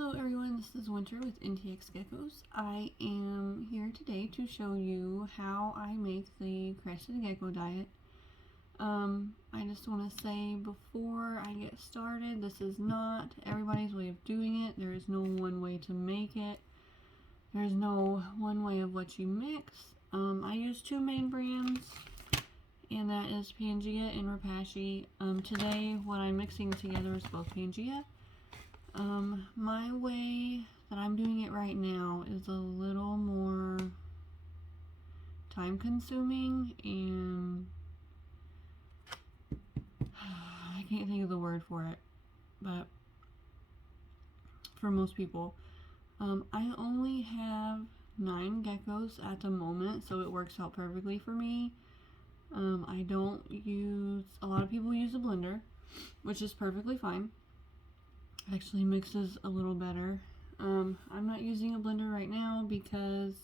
Hello everyone, this is Winter with NTX Geckos. I am here today to show you how I make the crested gecko diet. I just want to say before I get started, this is not everybody's way of doing it. There is no one way to make it. There is no one way of what you mix. I use two main brands, and that is Pangea and Repashy. Today what I'm mixing together is both Pangea. My way that I'm doing it right now is a little more time consuming, and I can't think of the word for it, but for most people, I only have 9 geckos at the moment, so it works out perfectly for me. I don't use, a lot of people use a blender, which is perfectly fine. Actually mixes a little better. I'm not using a blender right now because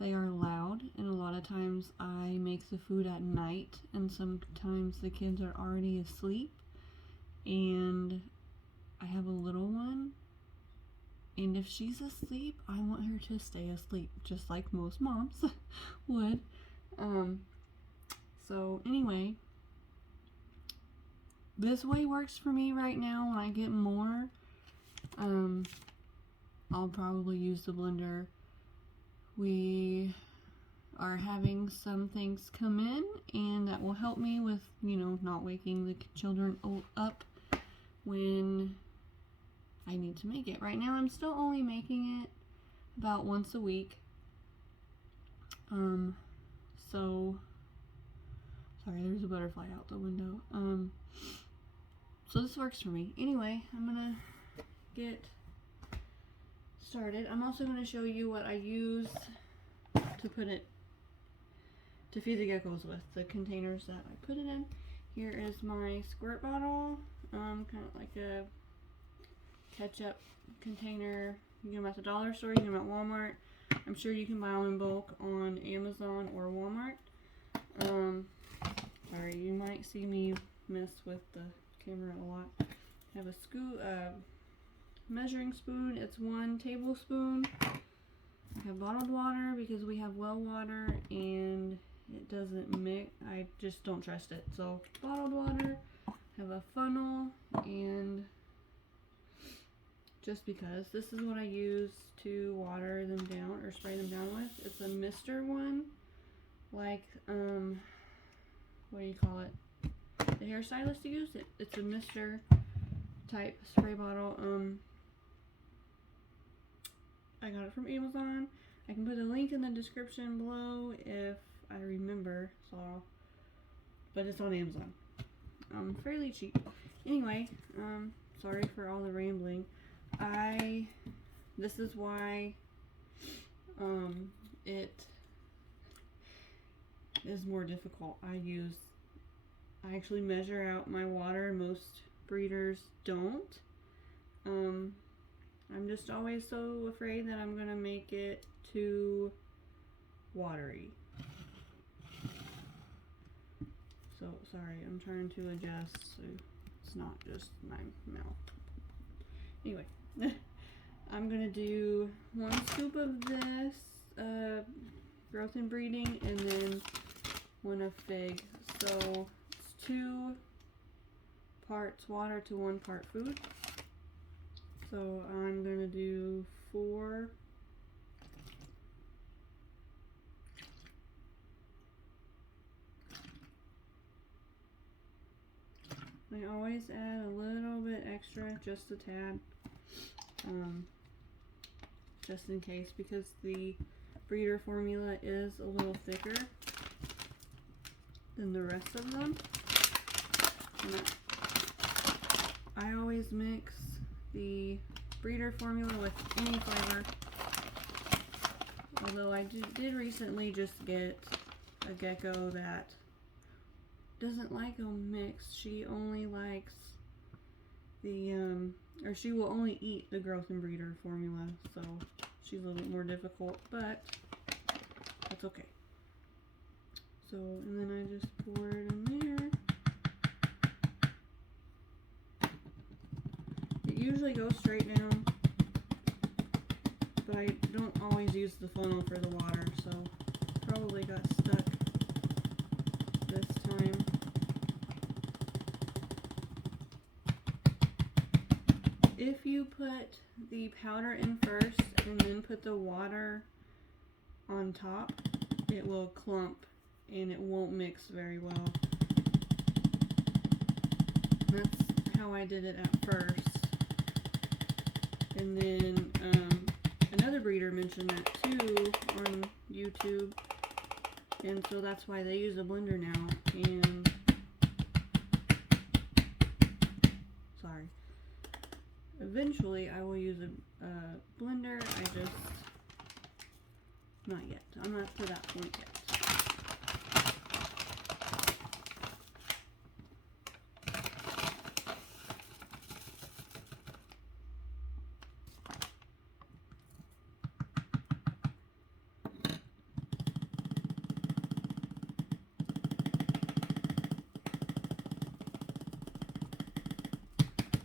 they are loud, and a lot of times I make the food at night, and sometimes the kids are already asleep, and I have a little one, and if she's asleep, I want her to stay asleep, just like most moms would. So anyway, this way works for me right now. When I get more, I'll probably use the blender. We are having some things come in, and that will help me with, not waking the children up when I need to make it. Right now, I'm still only making it about once a week. So, sorry, there's a butterfly out the window. So this works for me. Anyway, I'm gonna get started. I'm also gonna show you what I use to feed the geckos with, the containers that I put it in. Here is my squirt bottle, kind of like a ketchup container. You get them at the dollar store, you get them at Walmart. I'm sure you can buy them in bulk on Amazon or Walmart. Sorry, you might see me mess with the camera a lot. I have a measuring spoon. It's 1 tablespoon. I have bottled water because we have well water and it doesn't mix. I just don't trust it. So bottled water. I have a funnel, and just because this is what I use to water them down or spray them down with. It's a mister one, like what do you call it? The hairstylist used it. It's a mister type spray bottle. I got it from Amazon. I can put a link in the description below if I remember. But it's on Amazon. Fairly cheap. Anyway, sorry for all the rambling. This is why it is more difficult. I actually measure out my water. Most breeders don't. I'm just always so afraid that I'm gonna make it too watery. So sorry, I'm trying to adjust so it's not just my mouth. Anyway, I'm gonna do 1 scoop of this growth and breeding, and then 1 of fig. So it's 2 parts water to 1 part food. So I'm gonna do 4. I always add a little bit extra, just a tad, just in case, because the breeder formula is a little thicker than the rest of them. And I always mix the breeder formula with any flavor, although I did recently just get a gecko that doesn't like a mix. She only likes the or she will only eat the growth and breeder formula, so she's a little bit more difficult, but that's okay. So, and then I just pour it in there. It usually goes straight down I don't always use the funnel for the water, so probably got stuck this time. If you put the powder in first and then put the water on top, it will clump and it won't mix very well. That's how I did it at first. And then another breeder mentioned that too on YouTube, and so that's why they use a blender now. And sorry, eventually I will use a blender. I just not yet. I'm not to that point yet.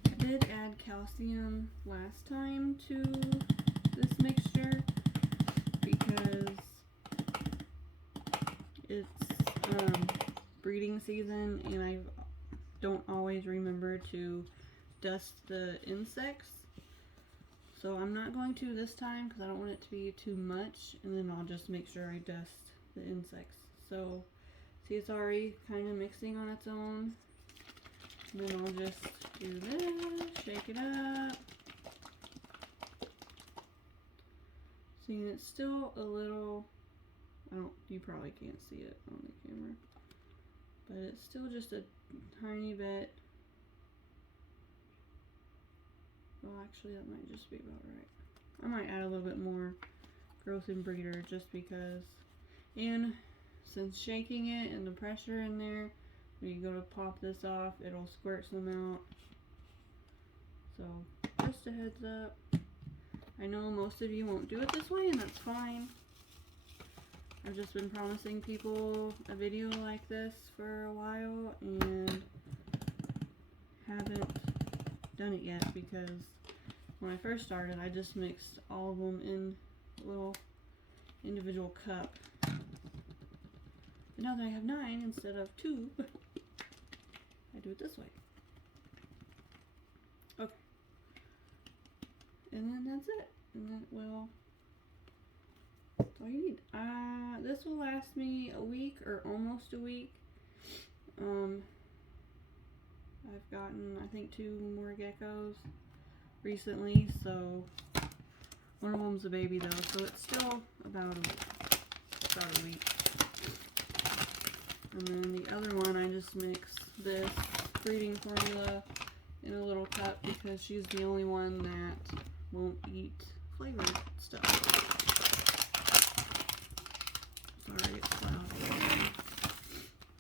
I did add calcium last time to this mixture because it's breeding season and I don't always remember to dust the insects. So I'm not going to this time because I don't want it to be too much, and then I'll just make sure I dust the insects. So see, it's already kind of mixing on its own. And then I'll just do this, shake it up. See, and it's still a little, you probably can't see it on the camera, but it's still just a tiny bit. Well, actually, that might just be about right. I might add a little bit more growth and breeder just because. And since shaking it and the pressure in there, when you go to pop this off, it'll squirt some out. So, just a heads up. I know most of you won't do it this way, and that's fine. I've just been promising people a video like this for a while, and haven't done it yet because when I first started, I just mixed all of them in a little individual cup. But now that I have 9 instead of 2, I do it this way. Okay. And then that's it. And that will, that's all you need. This will last me a week or almost a week. I've gotten, I think, 2 more geckos recently, so one of them's a baby though, so it's still about a week. And then the other one, I just mix this breeding formula in a little cup because she's the only one that won't eat flavored stuff. Sorry, it's loud.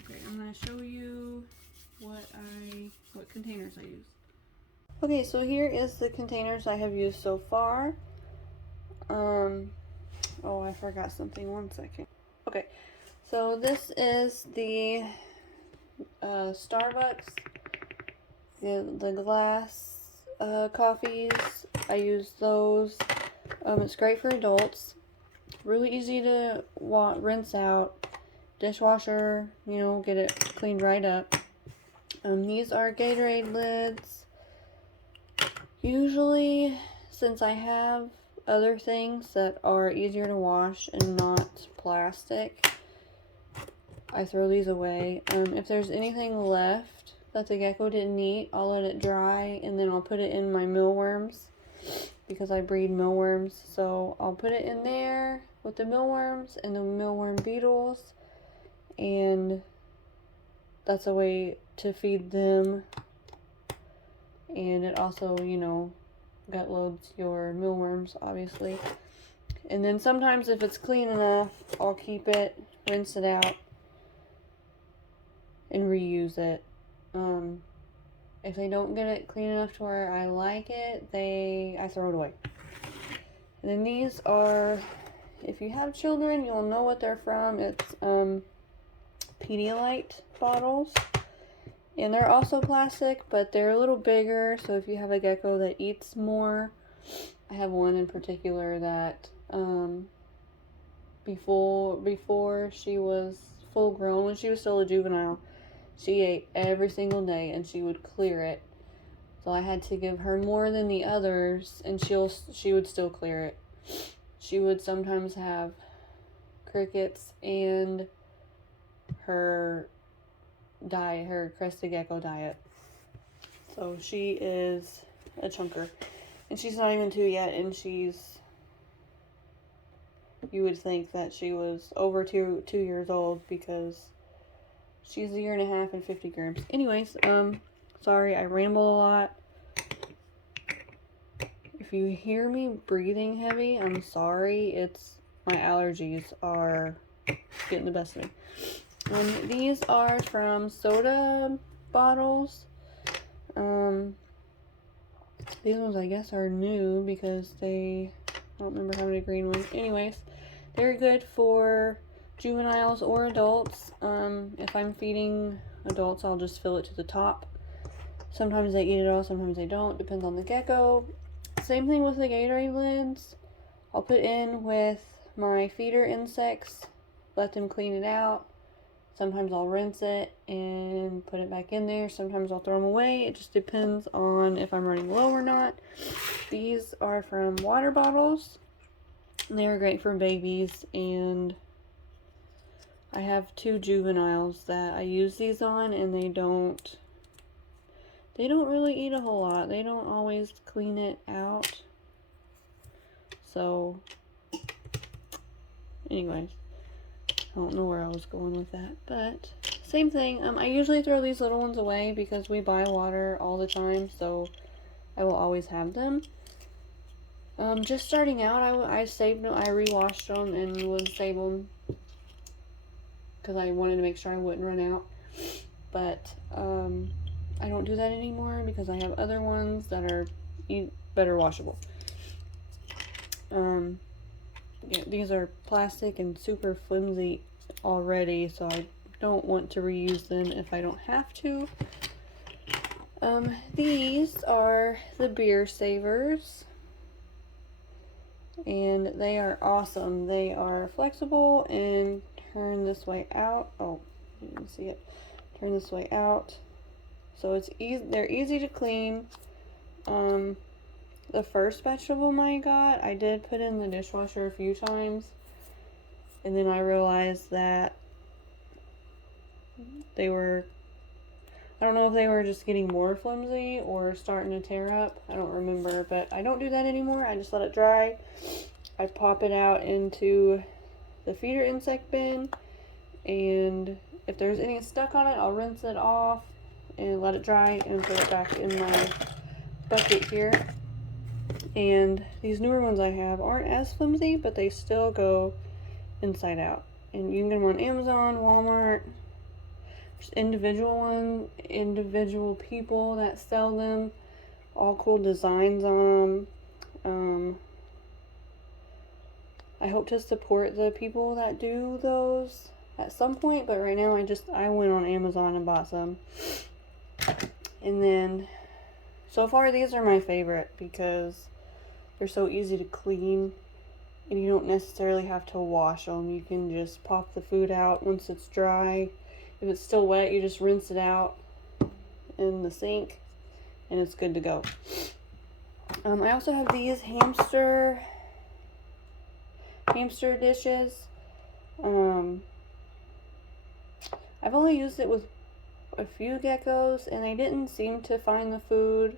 Okay, I'm going to show you what containers I use. Okay, so here is the containers I have used so far. Oh, I forgot something. 1 second. Okay, so this is the Starbucks, the glass coffees. I use those. It's great for adults. Really easy to rinse out. Dishwasher, get it cleaned right up. These are Gatorade lids. Usually, since I have other things that are easier to wash and not plastic, I throw these away. If there's anything left that the gecko didn't eat, I'll let it dry and then I'll put it in my mealworms because I breed mealworms. So I'll put it in there with the mealworms and the mealworm beetles, and that's a way to feed them. And it also, gut loads your mealworms, obviously. And then sometimes if it's clean enough, I'll keep it, rinse it out, and reuse it. If they don't get it clean enough to where I like it, I throw it away. And then these are, if you have children, you'll know what they're from. It's Pedialyte bottles. And they're also plastic, but they're a little bigger, so if you have a gecko that eats more, I have one in particular that before she was full grown, when she was still a juvenile, she ate every single day and she would clear it. So I had to give her more than the others, and she would still clear it. She would sometimes have crickets and her diet, her crested gecko diet. So she is a chunker. And she's not even 2 yet, and you would think that she was over 2 years old because she's 1.5 years and 50 grams. Anyways, sorry, I ramble a lot. If you hear me breathing heavy, I'm sorry. It's my allergies are getting the best of me. These are from soda bottles. These ones I guess are new because I don't remember how many green ones. Anyways, they're good for juveniles or adults. If I'm feeding adults, I'll just fill it to the top. Sometimes they eat it all, sometimes they don't. Depends on the gecko. Same thing with the Gatorade lids. I'll put in with my feeder insects, let them clean it out. Sometimes I'll rinse it and put it back in there. Sometimes I'll throw them away. It just depends on if I'm running low or not. These are from water bottles. They're great for babies, and I have 2 juveniles that I use these on, and they don't really eat a whole lot. They don't always clean it out. So, anyways, I don't know where I was going with that, but same thing. I usually throw these little ones away because we buy water all the time, so I will always have them. Just starting out, I saved them. I rewashed them and would save them because I wanted to make sure I wouldn't run out. But I don't do that anymore because I have other ones that are better washable. Yeah, these are plastic and super flimsy already, so I don't want to reuse them if I don't have to. These are the beer savers, and they are awesome. They are flexible and turn this way out. Oh, you can see it. Turn this way out. So it's easy. They're easy to clean. The first batch of them I got, I did put in the dishwasher a few times, and then I realized that they were, I don't know if they were just getting more flimsy or starting to tear up. I don't remember, but I don't do that anymore. I just let it dry. I pop it out into the feeder insect bin, and if there's any stuck on it, I'll rinse it off and let it dry and put it back in my bucket here. And these newer ones I have aren't as flimsy, but they still go inside out. And you can get them on Amazon, Walmart. There's individual people that sell them. All cool designs on them. I hope to support the people that do those at some point, but right now I went on Amazon and bought some. And then so far these are my favorite because they're so easy to clean and you don't necessarily have to wash them. You can just pop the food out once it's dry. If it's still wet, you just rinse it out in the sink and it's good to go. I also have these hamster dishes. I've only used it with a few geckos and they didn't seem to find the food,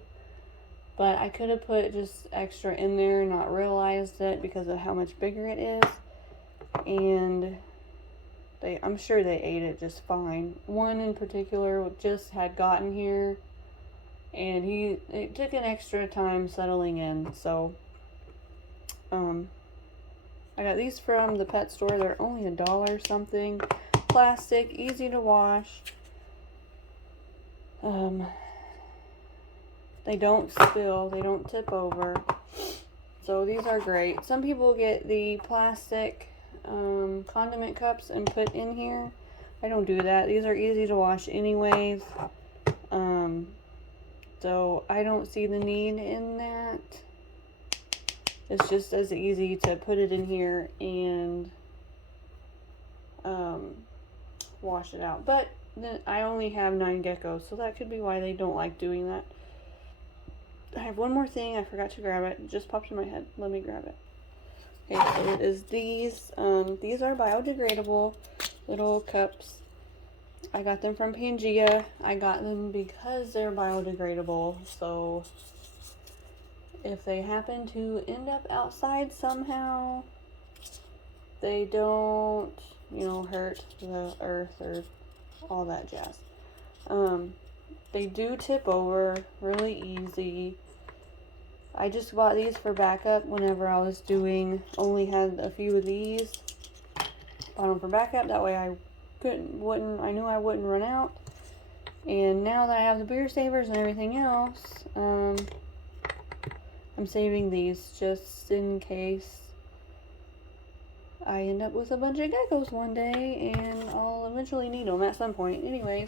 but I could have put just extra in there and not realized it because of how much bigger it is. And I'm sure they ate it just fine. One in particular just had gotten here and it took an extra time settling in. So I got these from the pet store. They're only $1 something. Plastic, easy to wash. They don't spill, they don't tip over. So these are great. Some people get the plastic condiment cups and put in here. I don't do that. These are easy to wash anyways. So I don't see the need in that. it's just as easy to put it in here and wash it out. But then I only have 9 geckos, so that could be why they don't like doing that. I have one more thing. I forgot to grab it. It just popped in my head. Let me grab it. Okay, so it is these. These are biodegradable little cups. I got them from Pangea. I got them because they're biodegradable. So if they happen to end up outside somehow, they don't, you know, hurt the earth or all that jazz. They do tip over really easy. I just bought these for backup whenever I was only had a few of these. Bought them for backup, that way I knew I wouldn't run out. And now that I have the beer savers and everything else, I'm saving these just in case I end up with a bunch of geckos one day and I'll eventually need them at some point. Anyways,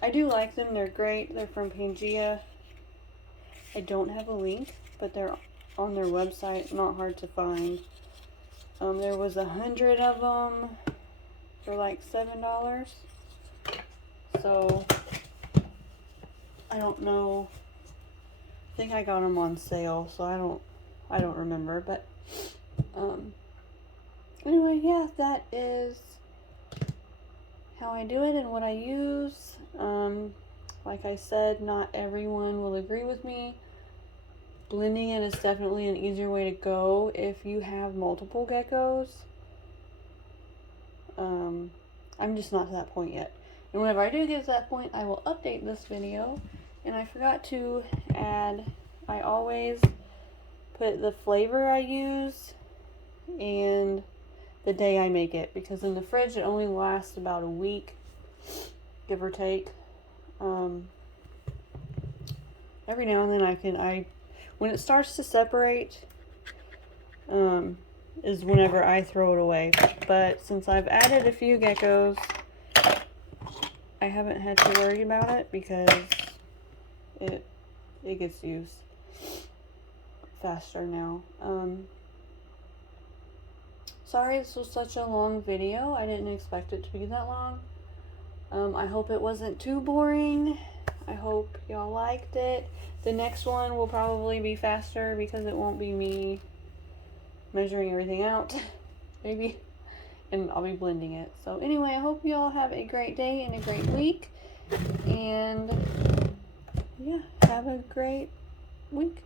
I do like them. They're great. They're from Pangea. I don't have a link, but they're on their website. Not hard to find. There was 100 of them for like $7. So I don't know. I think I got them on sale, so I don't remember. But anyway, yeah, that is how I do it and what I use. Like I said, not everyone will agree with me. Blending it is definitely an easier way to go if you have multiple geckos. I'm just not to that point yet. And whenever I do get to that point, I will update this video. And I forgot to add, I always put the flavor I use and the day I make it, because in the fridge it only lasts about a week, give or take. Every now and then when it starts to separate, is whenever I throw it away. But since I've added a few geckos, I haven't had to worry about it because it gets used faster now. Sorry this was such a long video. I didn't expect it to be that long. I hope it wasn't too boring. I hope y'all liked it. The next one will probably be faster because it won't be me measuring everything out, maybe, and I'll be blending it. So anyway, I hope y'all have a great day and a great week, and yeah, have a great week.